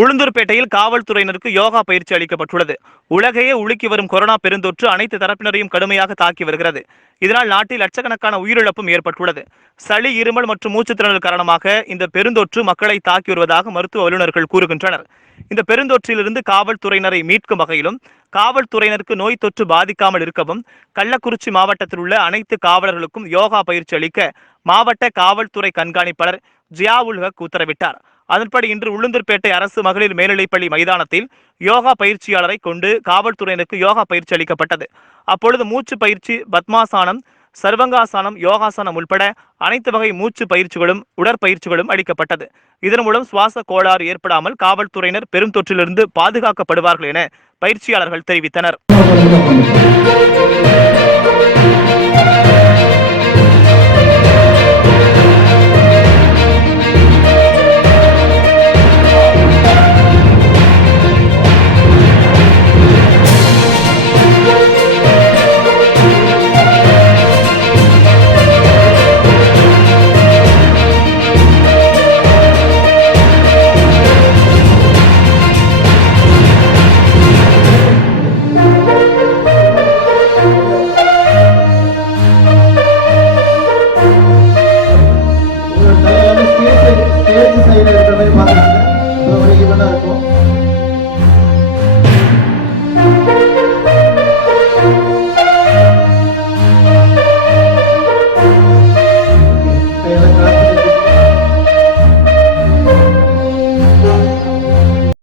உளுந்தூர்பேட்டையில் காவல்துறையினருக்கு யோகா பயிற்சி அளிக்கப்பட்டுள்ளது. உலகையே உலுக்கி வரும் கொரோனா பெருந்தொற்று அனைத்து தரப்பினரையும் கடுமையாக தாக்கி வருகிறது. இதனால் நாட்டில் லட்சக்கணக்கான உயிரிழப்பும் ஏற்பட்டுள்ளது. சளி, இருமல் மற்றும் மூச்சுத்திணறல் காரணமாக இந்த பெருந்தொற்று மக்களை தாக்கி வருவதாக மருத்துவ வல்லுநர்கள் கூறுகின்றனர். இந்த பெருந்தொற்றிலிருந்து காவல்துறையினரை மீட்கும் வகையிலும் காவல்துறையினருக்கு நோய் தொற்று பாதிக்காமல் இருக்கவும் கள்ளக்குறிச்சி மாவட்டத்தில் உள்ள அனைத்து காவலர்களுக்கும் யோகா பயிற்சி அளிக்க மாவட்ட காவல்துறை கண்காணிப்பாளர் ஜியாவுல் ஹக் உத்தரவிட்டார். அதன்படி இன்று உளுந்தூர்பேட்டை அரசு மகளிர் மேல்நிலைப்பள்ளி மைதானத்தில் யோகா பயிற்சியாளரை கொண்டு காவல்துறையினருக்கு யோகா பயிற்சி அளிக்கப்பட்டது. அப்பொழுது மூச்சு பயிற்சி, பத்மாசானம், சர்வங்காசானம், யோகாசனம் உட்பட அனைத்து வகை மூச்சு பயிற்சிகளும் உடற்பயிற்சிகளும் அளிக்கப்பட்டது. இதன் மூலம் சுவாச கோளாறு ஏற்படாமல் காவல்துறையினர் பெரும் தொற்றிலிருந்து பாதுகாக்கப்படுவார்கள் என பயிற்சியாளர்கள் தெரிவித்தனர்.